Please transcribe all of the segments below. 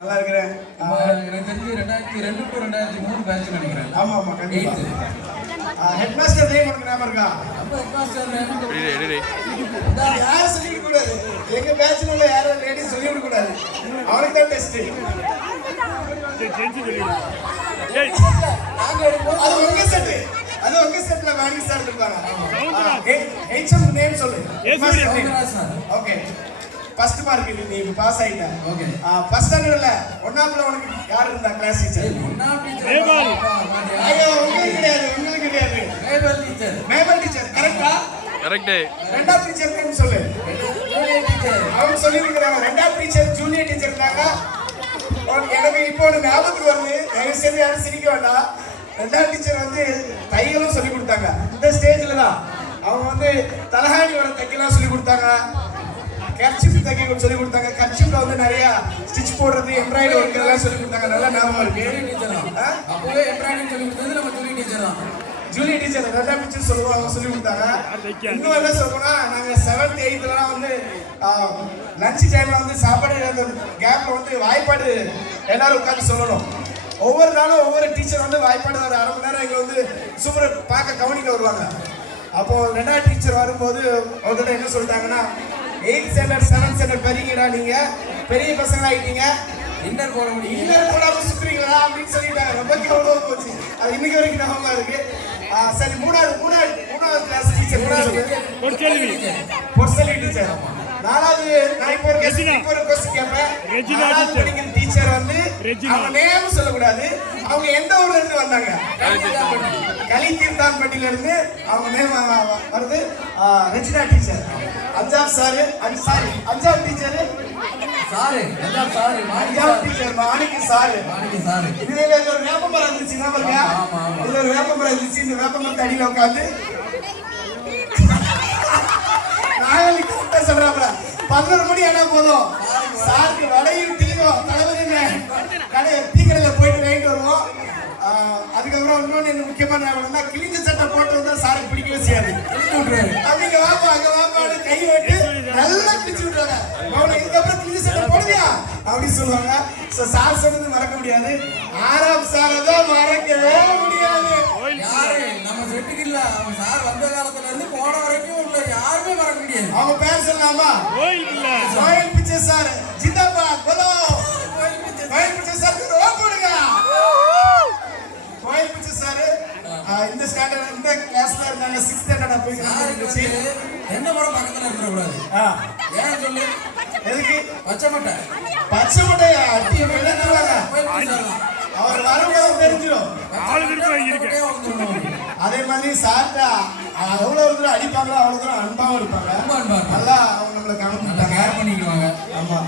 நல்லா இருக்கிறேன். எனக்கு தெரிஞ்சு 2002 to 2003 பேட்ச் நினைக்கிறேன். ஆமா கண்டிப்பா. ஹெட் மாஸ்டர் நேம் உனக்கு ஞாபகம் இருக்கா? அப்ப ஹெட் மாஸ்டர் நேம் யாரும் சொல்லிட கூடாது. எங்க பேட்ச்ல உள்ள யாரும் லேடிஸ் சொல்லிட கூடாது. அவனுக்கு தான் டெஸ்ட். அது உங்க செட்ல வாங்கி சார் இருப்பாங்க. ஹெச்எம் நேம் சொல்லு. ஓகே. ஃபர்ஸ்ட் மார்க் நீ பாஸ் ஆயிட்ட. ஓகே. ஃபர்ஸ்ட் ஸ்டாண்டர்ட்ல ஒண்ணாப்ல உனக்கு யார் இருந்தா கிளாஸ் டீச்சர்? ஒண்ணாம் டீச்சர். ஐயோ உங்களுக்கு கிடையாது. மேபல் டீச்சர் கரெக்ட்டா? கரெக்ட். ரெண்டாம் டீச்சர் நேம் சொல்லு. Junior teacher. அவங்க சொல்லிருக்காங்க ரெண்டாம் டீச்சர் ஜூனியர் டீச்சர் இருந்தாங்க. எனக்கு இப்போ ஒரு ஞாபகத்துக்கு வருது. தயவு செய்து யாரும் சிரிக்க வேண்டாம். ரெண்டாம் டீச்சர் வந்து தையலும் சொல்லி கொடுத்தாங்க. இந்த ஸ்டேஜ்ல தான் அவங்க வந்து தலகாணி வர தைக்கலாம் சொல்லி கொடுத்தாங்க. கர்ச்சிப் தைக்க சொல்லி கொடுத்தாங்க. கர்ச்சிப்ல வந்து நிறைய ஸ்டிச் போடுறது எம்ப்ராய்டரி ஒர்க் எல்லாம் சொல்லி கொடுத்தாங்க. நல்லா ஞாபகம் இருக்கு. அப்பவே எம்ப்ராய்டரி சொல்லி கொடுத்தது நம்ம ஜூனியர் டீச்சர் தான். ஜூனியர் டீச்சர் ரெண்டாம் டீச்சர் சொல்லுவாங்க சொல்லி கொடுத்தாங்க. இன்னும் என்ன சொல்லணும்னா நாங்க 7th 8thலாம் வந்து லஞ்ச் டைம்ல வந்து சாப்பாடு அந்த கேப்ல வந்து வாய்ப்பாடு எல்லாரும் உட்கார்ந்து சொல்லணும். ஒவ்வொரு நாளும் ஒவ்வொரு டீச்சர் வந்து வாய்ப்பாடு ஒரு அரை மணி நேரம் எங்க வந்து சூப்பர் பார்க்க கவனிக்க வருவாங்க. அப்போ ரெண்டாவது டீச்சர் வரும்போது ஒரு தடவை என்ன சொல்லிட்டாங்கன்னா 8th ஸ்டாண்டர்ட் 7th ஸ்டாண்டர்ட் பெரியங்கடா நீங்க பெரிய பசங்க ஆயிட்டீங்க. இன்னர் போட முடியும். இன்னர் போடாம சுத்துறீங்களா அப்படின்னு சொல்லிட்டாங்க. ரொம்ப கேவலமா போச்சு. அது இன்னைக்கு வரைக்கும் ஞாபகமா இருக்கு. சரி மூணாவது கிளாஸ் டீச்சர் பொற்செல்வி டீச்சர். நாலாவது நான் இப்போ ஒரு கொஸ்டின் கேட்பேன். நாலாவது டீச்சர் வந்து அவங்க நேம் சொல்லக்கூடாது. அவங்க எந்த ஊர்ல இருந்து வந்தாங்க? கலித்தீர்த்தான்பட்டியில இருந்து அவங்க நேம் வருது. Regina teacher. அஞ்சாம் சார் அஞ்சாம் டீச்சர் மாணிக்கு சாரு. இதுல ஒரு வேப்பமரம் இருந்துச்சு. இதுல ஒரு வேப்பமரம் இருந்துச்சு. இந்த வேப்பமரத்து அடியில உட்காந்து நாளைக்கு கரெக்டா சொல்றாப்ல 11 மணி ஆனா போதும் சாருக்கு வடையும் டீயும் தலைவருங்க டீக்கடையில போயிட்டு வாங்கிட்டு வருவோம். அதுக்கப்புறம் இன்னொன்னு என்ன முக்கியமான ஞாபகம்னா கிழிஞ்ச சட்டை போட்டு வந்தா சாருக்கு பிடிக்கவே செய்யாது. அப்படிங்க வாப்பா அங்க வாப்பாடு கை வெட்டு நல்லா கிழிச்சு விட்டுறாங்க. இதுக்கப்புறம் கிழிஞ்ச சட்டை போடுவியா அப்படின்னு சொல்லுவாங்க. சார் சொன்னது மறக்க முடியாது. ஆறாம் சாரை தான் மறக்கவே முடியாது. யாரு நம்ம செட்டுக்கு இல்ல அவங்க சார் வந்த காலத்துல இருந்து போன வரைக்கும் உள்ள யாருமே மறக்க முடியாது. அவங்க பேர் சொல்லலாமா? கோயில் பிச்சை சார் ஜிந்தாபாத் போலோ. கோயில் பிச்சை சார் போடுங்க. கோயில் பிச்சை சார் இந்த ஸ்டாண்டர்ட் இந்த கிளாஸ்ல இருந்தாங்க. 6th ஸ்டாண்டர்ட் போய் என்ன படம் பக்கத்துல இருக்க கூடாது. ஏன் சொல்லு எதுக்கு? பச்சை மட்டை அட்டி என்னவாங்க அவர் வரும்போது தெரிஞ்சிடும். அதே மாதிரி சார்ட்டா எவ்வளவு தூரம் அடிப்பாங்களோ அவ்வளவு தூரம் அன்பாவும் இருப்பாங்க. நல்லா அவங்க நம்மளை கேர் பண்ணிக்குவாங்க. ஆமா.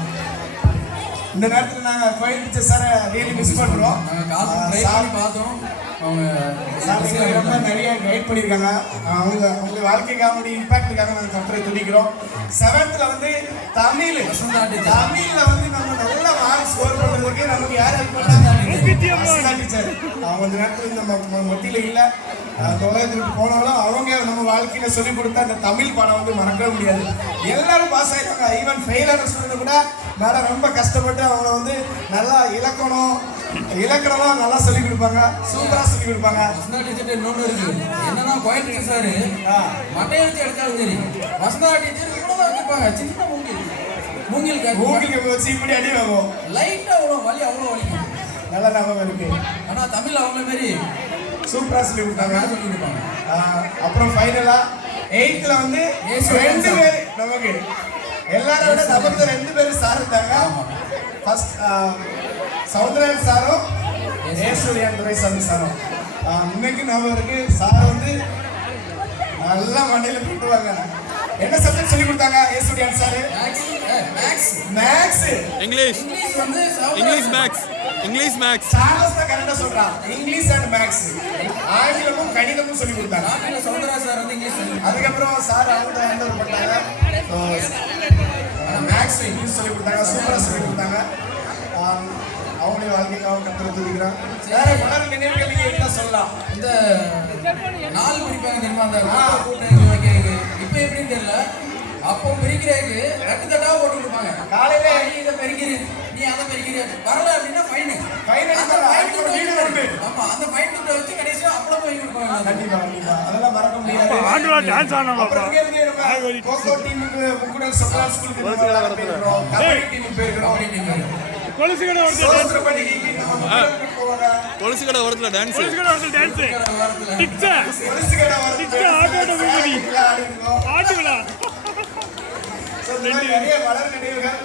இந்த நேரத்துல நாங்க கோயில் டீச்சர் சாரை ரியலி மிஸ் பண்றோம். பார்த்தோம் ரொம்ப நிறைய கைட் பண்ணியிருக்காங்க. அவங்க வாழ்க்கைக்காக முடியும் இம்பாக்டுக்காக நாங்கள் கட்டுரை துடிக்கிறோம். 7th வந்து தமிழ்ல வந்து நம்ம நல்ல மார்க் ஸ்கோர் பண்றதுக்கு நமக்கு யார் ஹெல்ப் பண்ணாங்க? டீச்சர். அவங்க இந்த நேரத்தில் நம்ம மத்தியில இல்லை. உலகத்துக்கு போனாலும் அவங்க நம்ம வாழ்க்கையில சொல்லிக் கொடுத்தா அந்த தமிழ் பாடம் வந்து மறக்கவே முடியாது. எல்லாரும் பாஸ் ஆயிருக்காங்க. ஈவன் ஃபெயில் ஆன ஸ்டூடெண்ட் கூட நல்லா ரொம்ப கஷ்டப்பட்டு அவங்க வந்து நல்லா இலக்கணம் நல்லா சொல்லி கொடுப்பாங்க. சூப்பரா சொல்லி கொடுப்பாங்க. இன்னொன்னு இருக்கு என்னன்னா கோயில் டீச்சர் சாரு மட்டையை வச்சு எடுத்தாலும் சரி வசந்தா டீச்சர் இவ்வளவுதான் வச்சிருப்பாங்க. சின்ன மூங்கில் வச்சு இப்படி அடி வாங்கும். லைட்டா அவ்வளோ வலிக்கும். நல்லா ஞாபகம் இருக்கு. ஆனா தமிழ் அவங்க மாரி சூப்பரா சொல்லி கொடுத்தாங்க. அப்புறம் ஃபைனலா 8th வந்து 2 பேர் நமக்கு எல்லாரும் விட நமக்கு 2 பேரும் சார் இருந்தாங்க. ஃபர்ஸ்ட் சௌந்தரன் சாரும் ஏஸ்வரியான் துரைசாமி சாரும். இன்னைக்கு நம்ம இருக்கு சார் வந்து நல்லா மண்டையில போட்டுவாங்க. என்ன சப்ஜெக்ட் சொல்லி கொடுத்தாங்க ஏஸ்வரியான் sir? Maths English maths Charles தான் கரெக்டா சொல்றான். இங்கிலீஷ் அண்ட் மேக்ஸ் ஆங்கிலமும் கணிதமும் சொல்லி கொடுத்தாங்க. சௌந்தரா சார் வந்து இங்கிலீஷ். அதுக்கப்புறம் சார் அவங்க ஹேண்ட் பண்ணாங்க. மேக்ஸ் இங்கிலீஷ் சொல்லி கொடுத்தாங்க. சூப்பரா சொல்லி கொடுத்தாங்க. அவங்களுடைய வாழ்க்கைக்காக கற்றுக் கொடுத்துருக்கிறான். வேற மலர் நினைவுகள் நீங்க என்ன சொல்லலாம்? இந்த நாள் பிடிப்பாங்க தெரியுமா? அந்த கூட்டம் இப்ப எப்படின்னு தெரியல. அப்போ பிரிக்கிறதுக்கு ரெண்டு தட்டா போட்டு கொடுப்பாங்க. காலையில நீ இதை பெருக்கிரு, நீ அதை பெருக்கிரு, வரல அப்படின்னா ஃபைனு. ஃபைன் அந்த அடிப்பாங்க. ஃபைன் அதுக்கு ஒரு வீடு உண்டு. ஆமா, அந்த ஃபைன் துட்டை வச்சு கடைசியா அப்பளம் வாங்கி கொடுப்பாங்க. கண்டிப்பா கண்டிப்பா அதெல்லாம் மறக்க முடியாது. ஆண்டுவா டான்ஸ் ஆடணும் அப்புறம் இங்க இருந்து நம்ம கோகோ டீமுக்கு முக்குடல் சப்ளா ஸ்கூலுக்கு போயிருக்கிறோம். கபடி டீமுக்கு போயிருக்கிறோம். கபடி டீம். கொலுசு கடை ஒருத்தர் சோஸ்திர பண்டிகைக்கு நம்ம முக்குடலுக்கு போவாங்க. கொலுசு கடை ஓரத்துல டான்ஸ் கொலுசு கடை ஒருத்தர் டான்ஸ் டிக்ஸ கொலுசு கடை வருது. டிக்ஸ ஆட்டோட வீதி ஆடிருக்கோம். ஆட்டுங்களா So, இந்த மாதிரி நிறைய வளர் நினைவுகள்.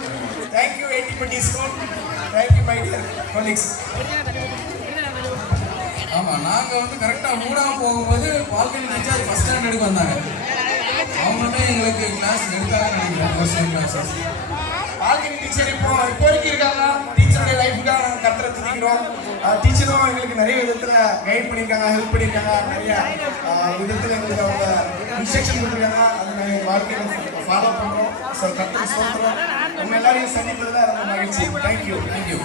Thank you Ettipatti school. Thank you my dear colleagues. ஆமா, நாங்க வந்து கரெக்டா 3ஆம் போகும்போது பால்கனி டீச்சர் ஃபர்ஸ்ட் ஸ்டாண்டர்டுக்கு வந்தாங்க. அவங்களுமே எங்களுக்கு கிளாஸ் எடுத்தாங்கன்னு நினைக்கிறேன். First classes. பால்கனி டீச்சர் இப்போ வரைக்கும் இருக்காங்க. டீச்சருடைய லைஃபுக்காக நாங்கள் கத்துற துணிக்கிறோம். டீச்சரும் எங்களுக்கு நிறைய விதத்தில் கைட் பண்ணியிருக்காங்க, ஹெல்ப் பண்ணியிருக்காங்க. நிறைய விதத்தில் எங்களுக்கு அவங்க இன்ஸ்ட்ரக்ஷன் கொடுத்துருக்காங்க. அதை நாங்கள் வாழ்க்கையில் ஃபாலோ பண்ணுறோம். ஸோ கற்று சொல்கிறோம். நம்ம எல்லாரையும் சந்திப்பதில் ரொம்ப மகிழ்ச்சி. தேங்க்யூ. தேங்க்யூ.